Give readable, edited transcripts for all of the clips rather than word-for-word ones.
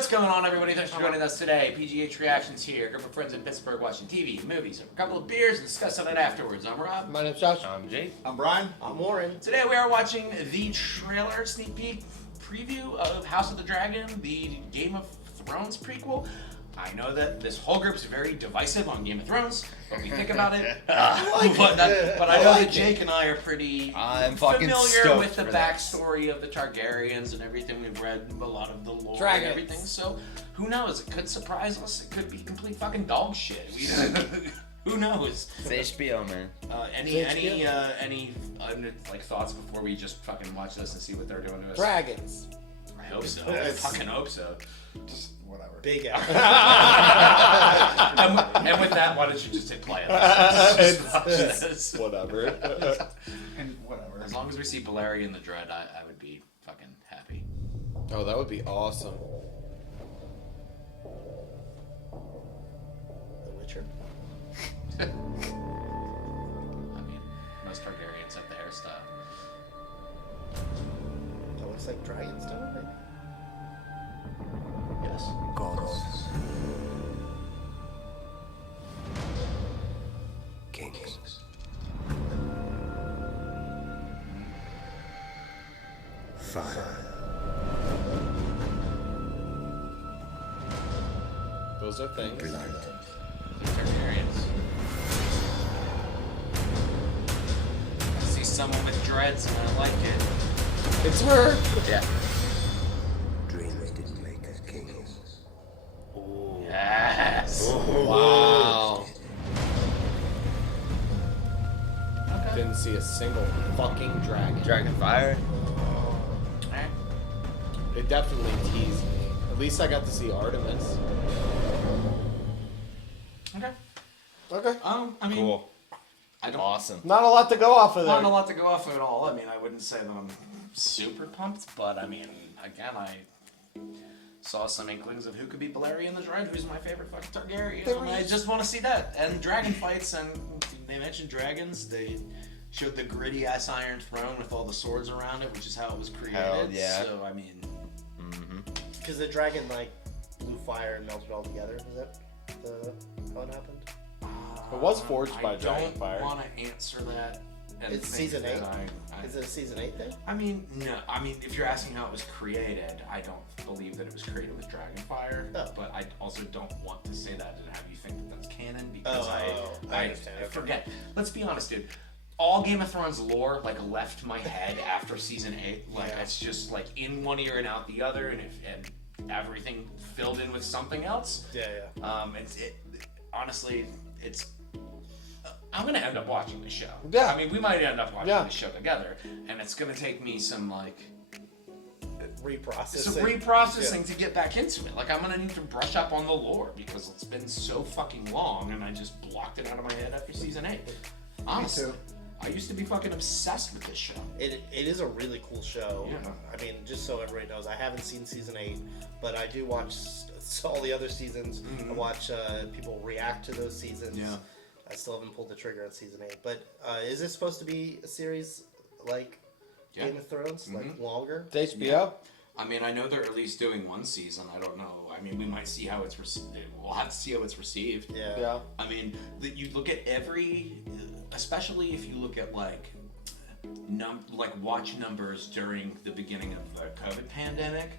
What's going on, everybody? Thanks for joining us today. PGH Reactions here. A group of friends in Pittsburgh watching TV, movies, a couple of beers, and discussing it afterwards. I'm Rob. My name's Josh. I'm Jake. I'm Brian. I'm Warren. Today we are watching the trailer sneak peek preview of House of the Dragon, the Game of Thrones prequel. I know that this whole group's very divisive on Game of Thrones, but we think about it. But I know that Jake and I are pretty familiar with the backstory of the Targaryens and everything. We've read a lot of the lore and everything, so who knows? It could surprise us. It could be complete fucking dog shit. Who knows? It's HBO, man. Any like thoughts before we just fucking watch this and see what they're doing to us? Dragons. I hope so. I fucking hope so. Just whatever. Big ass. and with that, why don't you just hit play? It's whatever. And whatever. As long as we see Balerion and the Dread, I would be fucking happy. Oh, that would be awesome. The Witcher. I mean, most Targaryens have the hairstyle. That looks like dragon stone, right? Yes. Gods. Kings. Fire. Those are things. Blood. Targaryens. I see someone with dreads and I like it. It's her. Yeah. Dreams didn't make us kings. Yes. Wow. Okay. Didn't see a single fucking dragon. Dragon Fire. Alright. It definitely teased me. At least I got to see Artemis. Okay. Okay. I mean, Cool. I don't. Awesome. Not a lot to go off of there. Not a lot to go off of at all. I mean, I wouldn't say that I'm super pumped, but I mean, again, I saw some inklings of who could be Balerion the Dread, who's my favorite fucking Targaryen, and I just want to see that. And dragon fights, and they mentioned dragons. They showed the gritty ass Iron Throne with all the swords around it, which is how it was created. Hell yeah. So I mean, Because the dragon like blew fire and melted all together. Was that how it happened? It was forged by I dragon fire. don't want to answer that. And It's think season 8? that Is it a season 8 thing? I mean, no. I mean, if you're asking how it was created, I don't believe that it was created with Dragonfire. Oh. But I also don't want to say that and have you think that that's canon because I understand. I forget. Let's be honest, dude. All Game of Thrones lore like left my head after season 8. Like it's just like in one ear and out the other, and everything filled in with something else. Yeah. Honestly, it's. I'm gonna end up watching the show. Yeah. I mean, we might end up watching the show together, and it's gonna take me some reprocessing to get back into it. Like, I'm gonna need to brush up on the lore because it's been so fucking long, and I just blocked it out of my head after season 8. Honestly, I used to be fucking obsessed with this show. It is a really cool show. Yeah. I mean, just so everybody knows, I haven't seen season 8, but I do watch all the other seasons. I watch people react to those seasons. Yeah. I still haven't pulled the trigger on season 8. But is this supposed to be a series like Game of Thrones, like longer? It's HBO. Yeah. I mean, I know they're at least doing one season. I don't know. I mean, we might see how it's received. We'll have to see how it's received. Yeah. I mean, you look at especially if you look at like watch numbers during the beginning of the COVID pandemic.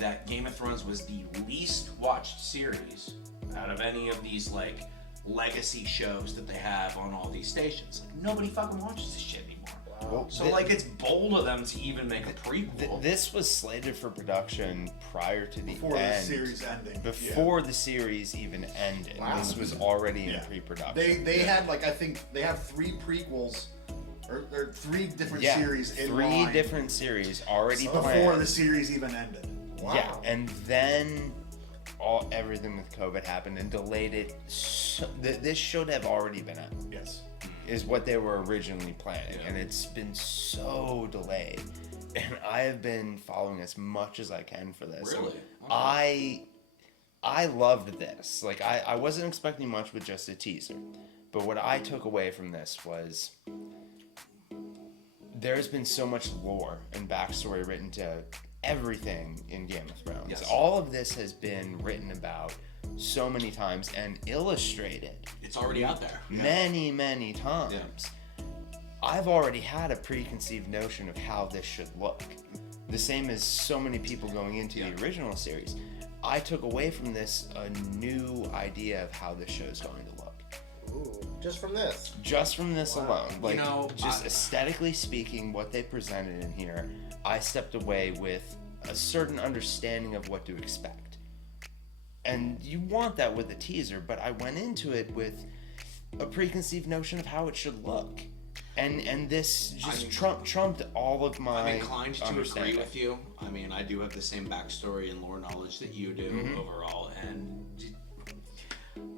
That Game of Thrones was the least watched series out of any of these like legacy shows that they have on all these stations. Like, nobody fucking watches this shit anymore. Well, So it's bold of them to even make a prequel. This was slated for production prior to the Before end. the series ending. Before the series even ended. Wow. This was already in pre-production. They had I think they have 3 prequels or 3 different series in line. 3 different series already before planned. the series even ended. Wow. Yeah, and then everything with COVID happened and delayed it. This should have already been out. Yes. Is what they were originally planning, and it's been so delayed. And I have been following as much as I can for this. Really? I loved this. Like I wasn't expecting much with just a teaser, but what I took away from this was there's been so much lore and backstory written to everything in Game of Thrones. Yes. All of this has been written about so many times and illustrated It's already out there. many, many times. I've already had a preconceived notion of how this should look. The same as so many people going into the original series. I took away from this a new idea of how this show's going to look. Ooh, just from this. Just from this alone. Like, just I- aesthetically speaking, what they presented in here, I stepped away with a certain understanding of what to expect. And you want that with a teaser, but I went into it with a preconceived notion of how it should look. And this just trumped all of my I'm inclined to agree understanding. with you. I mean, I do have the same backstory and lore knowledge that you do overall, and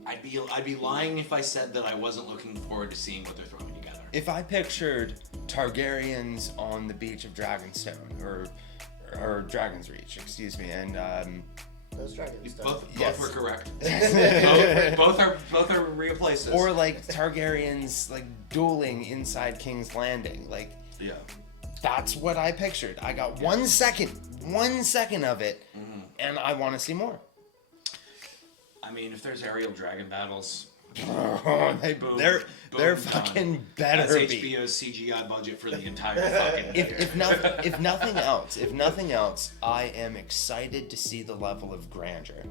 I'd be lying if I said that I wasn't looking forward to seeing what they're throwing together. If I pictured Targaryens on the beach of Dragonstone, or Dragon's Reach, excuse me, and Those dragons. Both Yes. were correct. both are real places. or like Targaryens like dueling inside King's Landing, like yeah. that's what I pictured. I got 1 second of it, and I want to see more. I mean, if there's aerial dragon battles, They're boom, fucking done. better That's be. HBO's CGI budget for the entire fucking year. If nothing else, I am excited to see the level of grandeur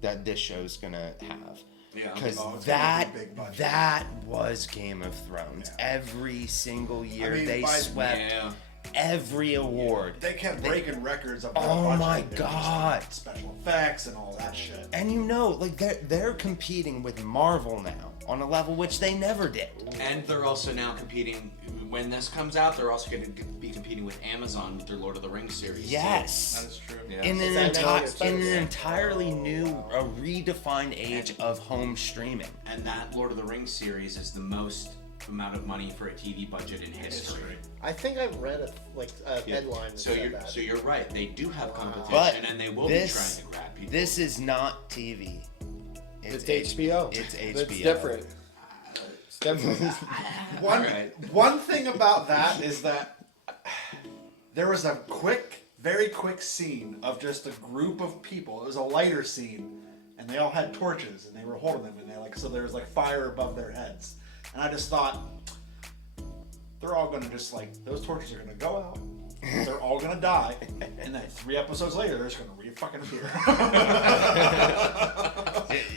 that this show's gonna have. Yeah. Because Oh, it's gonna be big budget. that was Game of Thrones. Yeah. Every single year I mean, they by- swept Yeah. every award. They kept breaking records of their Oh budget. my They were just God. doing special effects and all that shit. And you know, like they're competing with Marvel now on a level which they never did. And they're also now competing. When this comes out, they're also going to be competing with Amazon with their Lord of the Rings series. Yes. That is true. Yeah. In Is an, that now in expensive? an entirely new, a redefined age of home streaming. And that Lord of the Rings series is the most amount of money for a TV budget in history. I think I've read a headline that So said that. so you're right. They do have competition, But and they will this- be trying to grab people. This is not TV. It's HBO. It's HBO. It's different. It's definitely. One thing about that is that there was a very quick scene of just a group of people. It was a lighter scene, and they all had torches, and they were holding them, and so there was like fire above their heads. And I just thought, they're all gonna just those torches are gonna go out. They're all gonna die, and then 3 episodes later, they're just gonna fucking appear.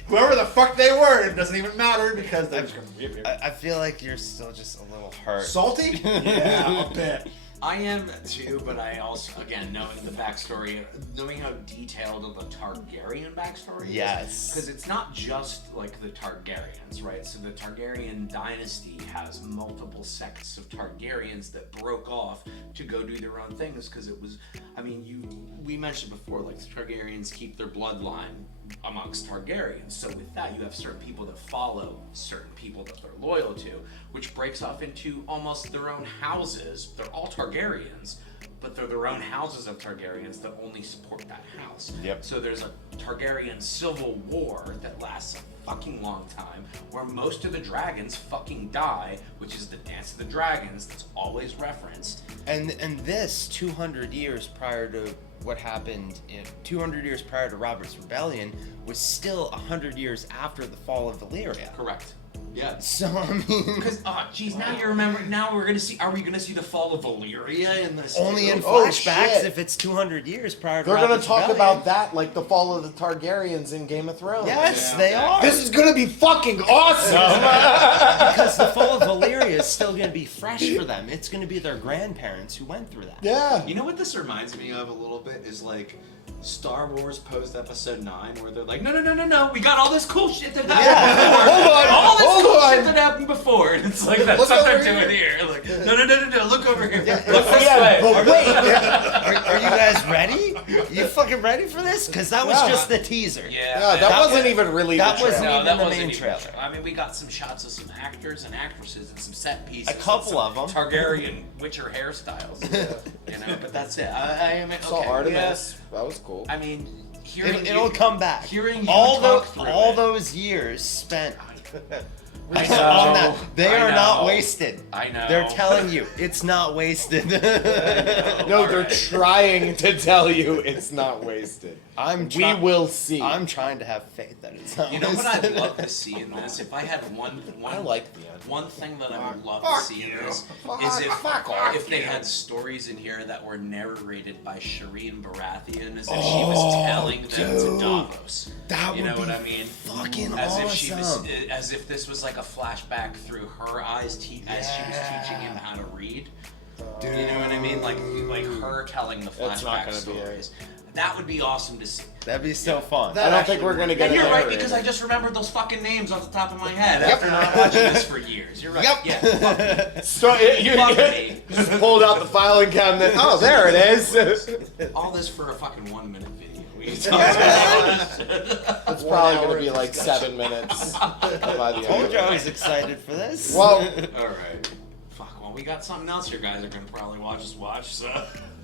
Whoever the fuck they were, it doesn't even matter because they're just gonna reappear. I feel like you're still just a little hurt. Salty? Yeah, a bit. I am too, but I also, again, knowing the backstory, knowing how detailed the Targaryen backstory Yes. is. Because it's not just like the Targaryens, right? So the Targaryen dynasty has multiple sects of Targaryens that broke off to go do their own things. Because it was, I mean, we mentioned before, like the Targaryens keep their bloodline amongst Targaryens. So with that, you have certain people that follow certain people that they're loyal to, which breaks off into almost their own houses. They're all Targaryens, but they're their own houses of Targaryens that only support that house. Yep. So there's a Targaryen civil war that lasts a fucking long time, where most of the dragons fucking die, which is the Dance of the Dragons that's always referenced. And this 200 years prior to what happened in 200 years prior to Robert's Rebellion was still 100 years after the fall of Valyria. Correct. Yeah. So I mean, Because now you remember. Now we're gonna see. Are we gonna see the fall of Valyria in this? only in too? Oh, flashbacks shit. if it's 200 years prior to They're gonna Robert's talk Rebellion. about that like the fall of the Targaryens in Game of Thrones. Yes, Yeah. they are. This is gonna be fucking awesome. Because the fall of Valyria is still going to be fresh for them. It's going to be their grandparents who went through that. Yeah. You know what this reminds me of a little bit is like Star Wars post Episode 9, where they're like, no, we got all this cool shit that happened before. Hold on, all this hold cool on. shit that happened before. And it's like that's Look what they're over doing here. Like, no, look over here. Look this Yeah, way. but wait. Are you guys ready? You fucking ready for this? Because that was Yeah. just the teaser. Yeah, Yeah, that man. wasn't even really that the wasn't trailer. even that the wasn't main even trailer. I mean, we got some shots of some actors and actresses and some set pieces. A couple and of some 'em. Targaryen Witcher hairstyles. You know, but that's it. I am okay, Saw Artemis. yeah. That was cool. I mean, hearing It'll come back. Hearing you all talk tho- through all it. those years spent I On know. that. They I are not know. wasted. I know. They're telling you it's not wasted. No, All they're right. trying to tell you it's not wasted. We will see. I'm trying to have faith that it's not You know what wasted. I'd love to see in this? If I had one I like the end. one thing that I would love to Fuck see in you. this Fuck is if they you. had stories in here that were narrated by Shireen Baratheon as if she was telling them to Davos. That You would know what be I mean? fucking As if she was, awesome. as if this was like a flashback through her eyes, as she was teaching him how to read. You know what I mean? Like her telling the That's not flashback gonna be stories. That would be awesome to see. That'd be so fun. I don't think we're gonna get And a you're right narrator. because I just remembered those fucking names off the top of my head after not watching this for years. You're right. Yep. Yeah. Fuck me. So you Fuck me. just pulled out the filing cabinet. Oh, there it is. All this for a fucking 1 minute video. It's probably gonna be like 7 minutes by the end. Told of you I it. was excited for this. Well, All right. Fuck. Well, we got something else you guys are gonna probably watch us watch. So.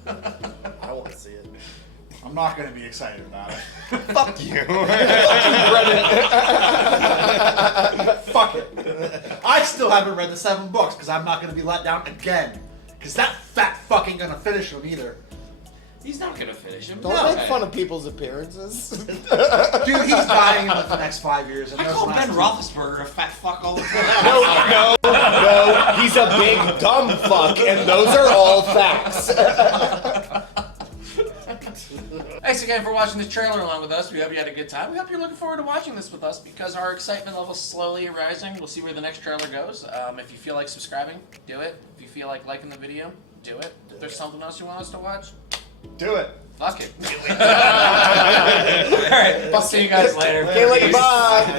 I want to see it. I'm not going to be excited about it. fuck you. Fuck it. I still haven't read the 7 books because I'm not going to be let down again. Because that fat fucking gonna finish them either. He's not gonna finish him. don't No. make fun of people's appearances. Dude, he's dying in the next 5 years. And I those call last Ben two- Roethlisberger a fat fuck all the time. No, he's a big dumb fuck, and those are all facts. Thanks again for watching this trailer along with us. We hope you had a good time. We hope you're looking forward to watching this with us because our excitement level is slowly rising. We'll see where the next trailer goes. If you feel like subscribing, do it. If you feel like liking the video, do it. If there's something else you want us to watch, Do it. fuck it. Alright, I'll see you guys later. Okay, Peace. bye. I